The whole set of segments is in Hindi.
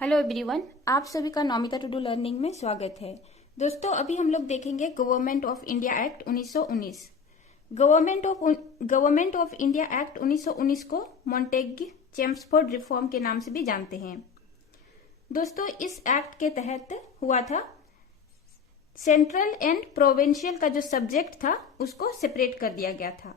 हेलो एवरीवन, आप सभी का नौमिता टू डू लर्निंग में स्वागत है। दोस्तों, अभी हम लोग देखेंगे government of India act 1919। Government of India act 1919 को मॉन्टेग्यू चेम्सफोर्ड रिफॉर्म के नाम से भी जानते हैं। दोस्तों, इस एक्ट के तहत हुआ था सेंट्रल एंड प्रोविंशियल का जो सब्जेक्ट था उसको सेपरेट कर दिया गया था।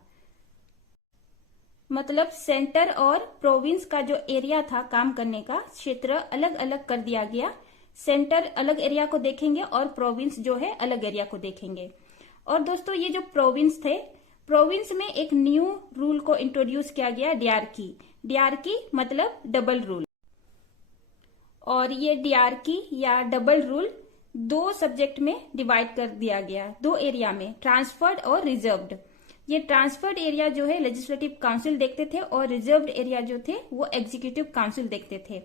मतलब सेंटर और प्रोविंस का जो एरिया था काम करने का क्षेत्र अलग अलग कर दिया गया। सेंटर अलग एरिया को देखेंगे और प्रोविंस जो है अलग एरिया को देखेंगे। और दोस्तों, ये जो प्रोविंस थे, प्रोविंस में एक न्यू रूल को इंट्रोड्यूस किया गया, डियार्की। डियार्की मतलब डबल रूल। और ये डियार्की या डबल रूल दो सब्जेक्ट में डिवाइड कर दिया गया, दो एरिया में, ट्रांसफर्ड और रिजर्व्ड। ये ट्रांसफर्ड एरिया जो है लेजिस्लेटिव काउंसिल देखते थे और रिजर्व्ड एरिया जो थे वो एग्जीक्यूटिव काउंसिल देखते थे।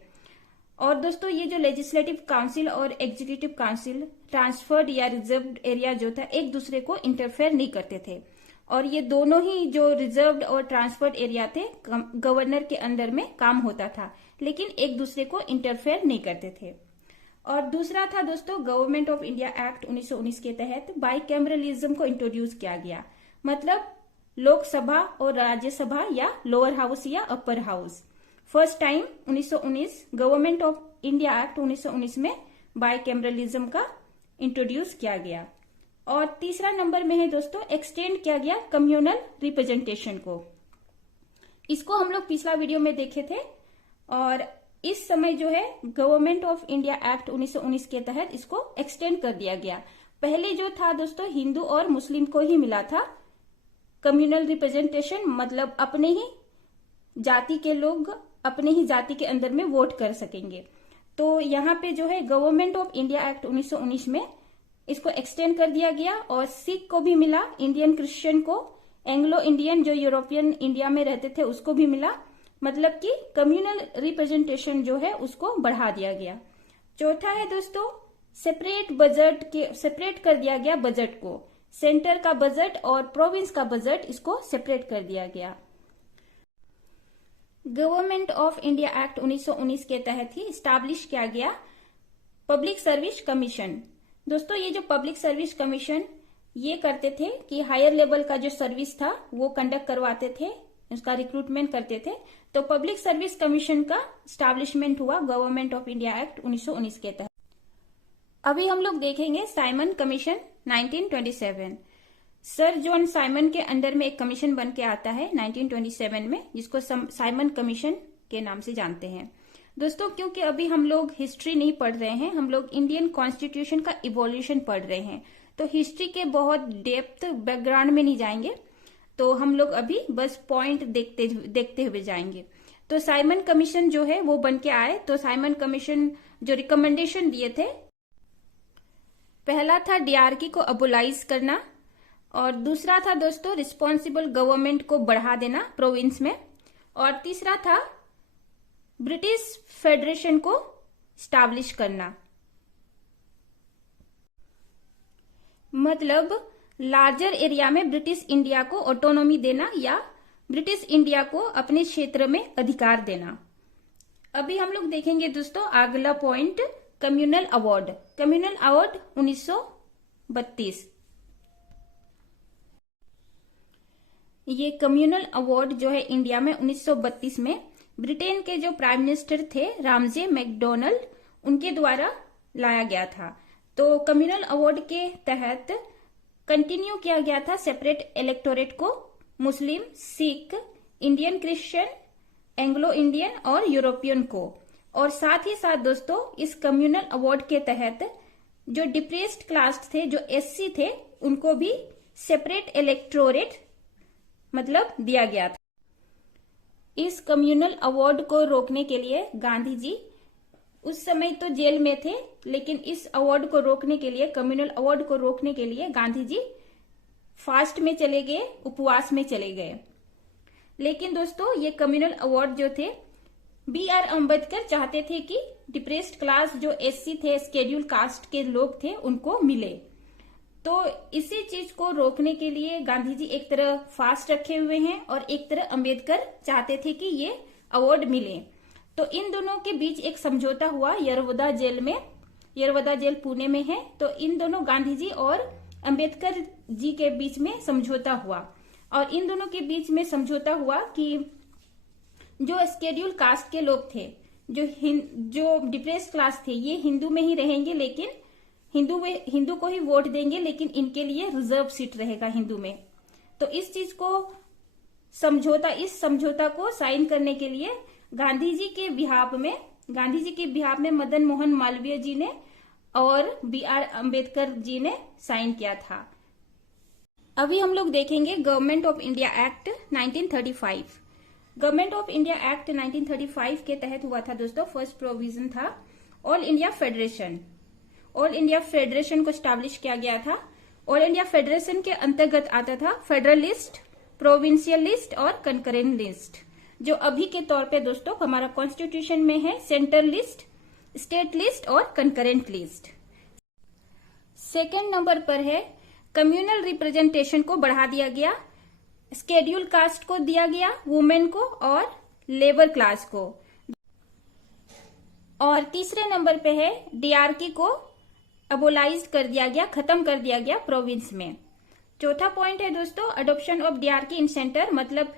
और दोस्तों, ये जो लेजिस्लेटिव काउंसिल और एग्जीक्यूटिव काउंसिल, ट्रांसफर्ड या रिजर्व्ड एरिया जो था, एक दूसरे को इंटरफेयर नहीं करते थे। और ये दोनों ही जो रिजर्व्ड और ट्रांसफर्ड एरिया थे गवर्नर के अंडर में काम होता था, लेकिन एक दूसरे को इंटरफेयर नहीं करते थे। और दूसरा था दोस्तों, गवर्नमेंट ऑफ इंडिया एक्ट 1919 के तहत बाइकैमरलिज्म को इंट्रोड्यूस किया गया। मतलब लोकसभा और राज्यसभा या लोअर हाउस या upper house. First time 1919 government of India act 1919 में बाइकैमरलिज्म का इंट्रोड्यूस किया गया। और तीसरा नंबर में है दोस्तों, एक्सटेंड किया गया कम्युनल रिप्रेजेंटेशन को। इसको हम लोग पिछला वीडियो में देखे थे। और इस समय जो है गवर्नमेंट ऑफ इंडिया एक्ट 1919 के तहत इसको एक्सटेंड कर दिया गया। पहले जो था दोस्तों, हिंदू और मुस्लिम को ही मिला था कम्युनल रिप्रेजेंटेशन, मतलब अपने ही जाति के लोग अपने ही जाति के अंदर में वोट कर सकेंगे। तो यहाँ पे जो है गवर्नमेंट ऑफ इंडिया एक्ट 1919 में इसको एक्सटेंड कर दिया गया। और सिख को भी मिला, इंडियन क्रिश्चियन को, एंग्लो इंडियन जो यूरोपियन इंडिया में रहते थे उसको भी मिला। मतलब कि कम्युनल रिप्रेजेंटेशन जो है उसको बढ़ा दिया गया। चौथा है दोस्तों, सेपरेट कर दिया गया बजट को। सेंटर का बजट और प्रोविंस का बजट, इसको सेपरेट कर दिया गया। गवर्नमेंट ऑफ इंडिया एक्ट 1919 के तहत ही स्टैब्लिश किया गया पब्लिक सर्विस कमीशन। दोस्तों, ये जो पब्लिक सर्विस कमीशन ये करते थे कि हायर लेवल का जो सर्विस था वो कंडक्ट करवाते थे, उसका रिक्रूटमेंट करते थे। तो पब्लिक सर्विस कमीशन का स्टैब्लिशमेंट हुआ गवर्नमेंट ऑफ इंडिया एक्ट 1919 के तहत। अभी हम लोग देखेंगे Simon commission 1927। Sir John Simon के अंडर में एक कमीशन बन के आता है 1927 में, जिसको साइमन कमीशन के नाम से जानते हैं। दोस्तों, क्योंकि अभी हम लोग हिस्ट्री नहीं पढ़ रहे हैं, हम लोग इंडियन कॉन्स्टिट्यूशन का इवोल्यूशन पढ़ रहे हैं, तो हिस्ट्री के बहुत डेप्थ बैकग्राउंड में नहीं जाएंगे। तो हम लोग अभी बस पॉइंट देखते हुए जाएंगे। तो साइमन कमीशन जो है वो बन के आए। तो साइमन कमीशन जो रिकमेंडेशन दिए थे, पहला था डियार्की को अबोलाइज करना, और दूसरा था दोस्तों रिस्पॉन्सिबल गवर्नमेंट को बढ़ा देना प्रोविंस में, और तीसरा था ब्रिटिश फेडरेशन को स्टैब्लिश करना। मतलब लार्जर एरिया में ब्रिटिश इंडिया को ऑटोनॉमी देना या ब्रिटिश इंडिया को अपने क्षेत्र में अधिकार देना। अभी हम लोग देखेंगे दोस्तों अगला point, communal award. Communal award 1932। ये कम्युनल अवार्ड जो है इंडिया में 1932 में ब्रिटेन के जो प्राइम मिनिस्टर थे रामजे मैकडोनल्ड, उनके द्वारा लाया गया था। तो कम्युनल अवार्ड के तहत कंटिन्यू किया गया था सेपरेट इलेक्टोरेट को, Muslim, Sikh, Indian Christian, Anglo Indian और यूरोपियन को। और साथ ही साथ दोस्तों इस कम्युनल अवार्ड के तहत जो डिप्रेस्ड क्लास थे, जो एससी थे, उनको भी सेपरेट इलेक्टोरेट मतलब दिया गया था। इस कम्युनल अवार्ड को रोकने के लिए गांधी जी उस समय तो जेल में थे, लेकिन इस अवार्ड को रोकने के लिए, कम्युनल अवार्ड को रोकने के लिए गांधी जी फास्ट में चले गए, उपवास में चले गए। लेकिन दोस्तों ये कम्युनल अवार्ड जो थे, B.R. अम्बेडकर चाहते थे कि डिप्रेस्ड क्लास जो एससी थे, स्केड्यूल कास्ट के लोग थे, उनको मिले। तो इसी चीज को रोकने के लिए गांधी जी एक तरह फास्ट रखे हुए हैं और एक तरह अम्बेडकर चाहते थे कि ये अवार्ड मिले। तो इन दोनों के बीच एक समझौता हुआ यरवदा जेल में। यरवदा जेल पुणे में है। तो इन दोनों गांधी जी और अंबेडकर जी के बीच में समझौता हुआ, और इन दोनों के बीच में समझौता हुआ कि जो स्केड्यूल कास्ट के लोग थे, जो डिप्रेस क्लास थे, ये हिंदू में ही रहेंगे, लेकिन हिंदू को ही वोट देंगे, लेकिन इनके लिए रिजर्व सीट रहेगा हिंदू में। तो इस चीज को इस समझौता को साइन करने के लिए गांधी जी के बिहाफ में मदन मोहन मालवीय जी ने और BR अम्बेडकर जी ने साइन किया था। अभी हम लोग देखेंगे government of India act 1935। Government of India act 1935 के तहत हुआ था दोस्तों, फर्स्ट प्रोविजन था all India federation. All India federation को स्टैब्लिश किया गया था। ऑल इंडिया फेडरेशन के अंतर्गत आता था फेडरल लिस्ट, प्रोविंशियल लिस्ट और कंकरेंट लिस्ट, जो अभी के तौर पे दोस्तों हमारा कॉन्स्टिट्यूशन में है सेंट्रल लिस्ट, स्टेट लिस्ट और कंकरेंट लिस्ट। सेकेंड नंबर पर है कम्युनल रिप्रेजेंटेशन को बढ़ा दिया गया, स्केड्यूल कास्ट को दिया गया, वुमेन को और लेबर क्लास को। और तीसरे नंबर पे है डीआरकी को अबोलाइज कर दिया गया, खत्म कर दिया गया प्रोविंस में। चौथा पॉइंट है दोस्तों अडॉप्शन ऑफ डीआरकी इन सेंटर, मतलब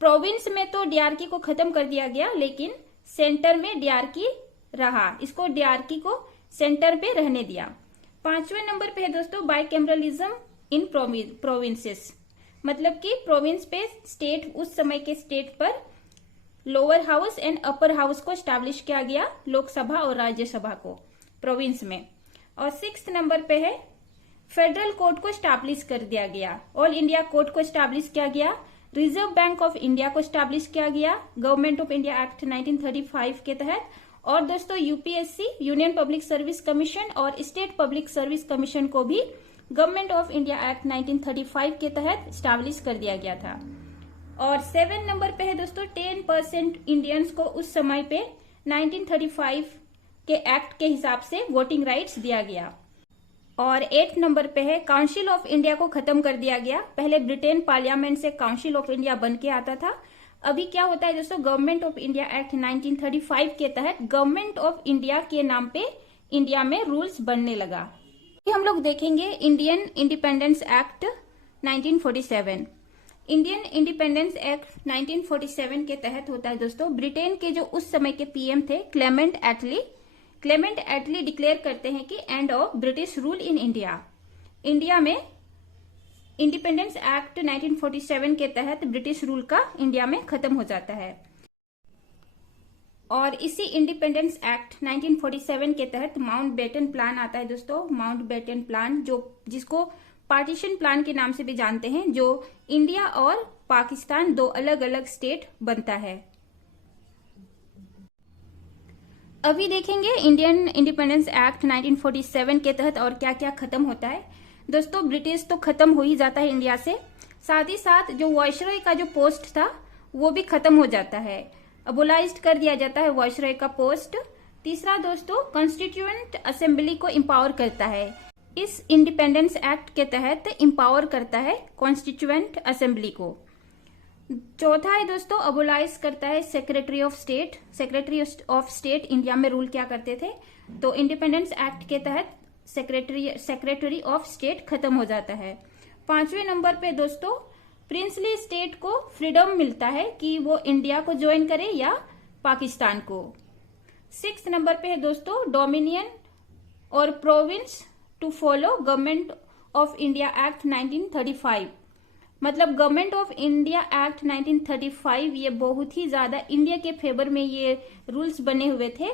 प्रोविंस में तो डीआरकी को खत्म कर दिया गया, लेकिन सेंटर में डीआरकी रहा, इसको डीआरकी को सेंटर पे रहने दिया। पांचवें नंबर पे है दोस्तों बाइकैमरलिज्म इन प्रोविंसेस, मतलब कि प्रोविंस पे स्टेट, उस समय के स्टेट पर lower house and upper house को स्टैब्लिश किया गया, लोकसभा और राज्यसभा को प्रोविंस में। और 6th नंबर पे है फेडरल कोर्ट को स्टैब्लिश कर दिया गया, ऑल इंडिया कोर्ट को स्टैब्लिश किया गया, रिजर्व बैंक ऑफ इंडिया को स्टैब्लिश किया गया गवर्नमेंट ऑफ इंडिया एक्ट 1935 के तहत। और दोस्तों UPSC, union public service commission और स्टेट पब्लिक सर्विस कमीशन को भी गवर्नमेंट ऑफ इंडिया एक्ट 1935 के तहत स्टैब्लिश कर दिया गया था। और 7 नंबर पे है दोस्तों 10% इंडियंस को उस समय पे 1935 के एक्ट के हिसाब से वोटिंग राइट्स दिया गया। और 8 नंबर पे है काउंसिल ऑफ इंडिया को खत्म कर दिया गया। पहले ब्रिटेन पार्लियामेंट से काउंसिल ऑफ इंडिया बन के आता था, अभी क्या होता है दोस्तों गवर्नमेंट ऑफ इंडिया एक्ट 1935 के तहत गवर्नमेंट ऑफ इंडिया के नाम पे इंडिया में रूल्स बनने लगा। हम लोग देखेंगे Indian independence act 1947। Indian independence act 1947 के तहत होता है दोस्तों ब्रिटेन के जो उस समय के पीएम थे क्लेमेंट एटली डिक्लेयर करते हैं कि end of British rule in India. India में इंडिपेंडेंस एक्ट 1947 के तहत ब्रिटिश रूल का इंडिया में खत्म हो जाता है। और इसी इंडिपेंडेंस एक्ट 1947 के तहत माउंटबेटन प्लान आता है दोस्तों। माउंटबेटन प्लान जिसको पार्टीशन प्लान के नाम से भी जानते हैं, जो इंडिया और पाकिस्तान दो अलग अलग स्टेट बनता है। अभी देखेंगे इंडियन इंडिपेंडेंस एक्ट 1947 के तहत और क्या क्या खत्म होता है। दोस्तों ब्रिटिश तो खत्म हो ही जाता है इंडिया से, साथ ही साथ जो वायसरॉय का जो पोस्ट था वो भी खत्म हो जाता है, अबोलाइज्ड कर दिया जाता है वायसरॉय का पोस्ट। तीसरा दोस्तों कॉन्स्टिट्यूएंट असेंबली को एम्पावर करता है, इस इंडिपेंडेंस एक्ट के तहत एम्पावर करता है कॉन्स्टिट्यूएंट असेंबली को। चौथा है दोस्तों अबोलाइज करता है secretary of state. Secretary of state India में रूल क्या करते थे, तो इंडिपेंडेंस एक्ट के तहत सेक्रेटरी ऑफ स्टेट खत्म हो जाता है। 5वें नंबर पे दोस्तों प्रिंसली स्टेट को फ्रीडम मिलता है कि वो इंडिया को ज्वाइन करे या पाकिस्तान को। 6 नंबर पे है दोस्तों डोमिनियन और province to follow government of India act 1935। मतलब गवर्नमेंट ऑफ इंडिया एक्ट 1935 ये बहुत ही ज्यादा इंडिया के फेवर में ये रूल्स बने हुए थे,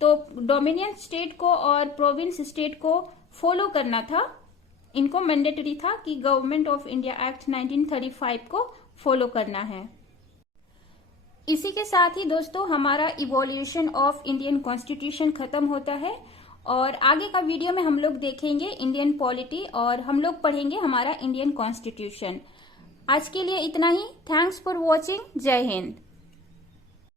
तो डोमिनियन स्टेट को और प्रोविंस स्टेट को फॉलो करना था, इनको मैंडेटरी था कि गवर्नमेंट ऑफ इंडिया एक्ट 1935 को फॉलो करना है। इसी के साथ ही दोस्तों हमारा इवोल्यूशन ऑफ इंडियन कॉन्स्टिट्यूशन खत्म होता है, और आगे का वीडियो में हम लोग देखेंगे इंडियन पॉलिटी और हम लोग पढ़ेंगे हमारा इंडियन कॉन्स्टिट्यूशन। आज के लिए इतना ही। Thanks for watching. जय हिंद।